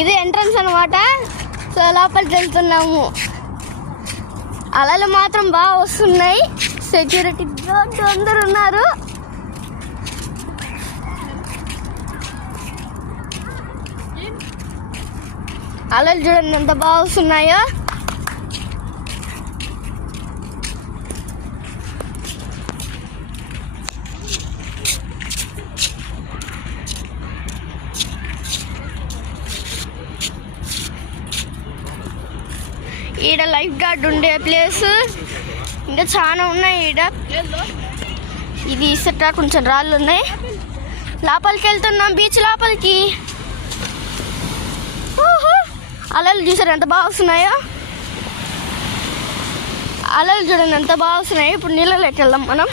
ఇది ఎంట్రన్స్ అనమాట. సో లోపలికి వెళ్తున్నాము. అలలు మాత్రం బాగా వస్తున్నాయి. సెక్యూరిటీ గార్డ్ అందరు ఉన్నారు. అలలు చూడండి ఎంత బాగా వస్తున్నాయో. ఈడ లైఫ్ గార్డ్ ఉండే ప్లేస్ ఇంకా చాలా ఉన్నాయి. ఈడ ఇది ఇసట కొంచెం రాళ్ళు ఉన్నాయి. లోపలికి వెళ్తున్నాం, బీచ్ లోపలికి. అలలు చూసారు ఎంత బాగా వస్తున్నాయో. అలలు చూడండి ఎంత బాగా వస్తున్నాయి. ఇప్పుడు నీళ్ళలోకి వెళ్దాం మనం.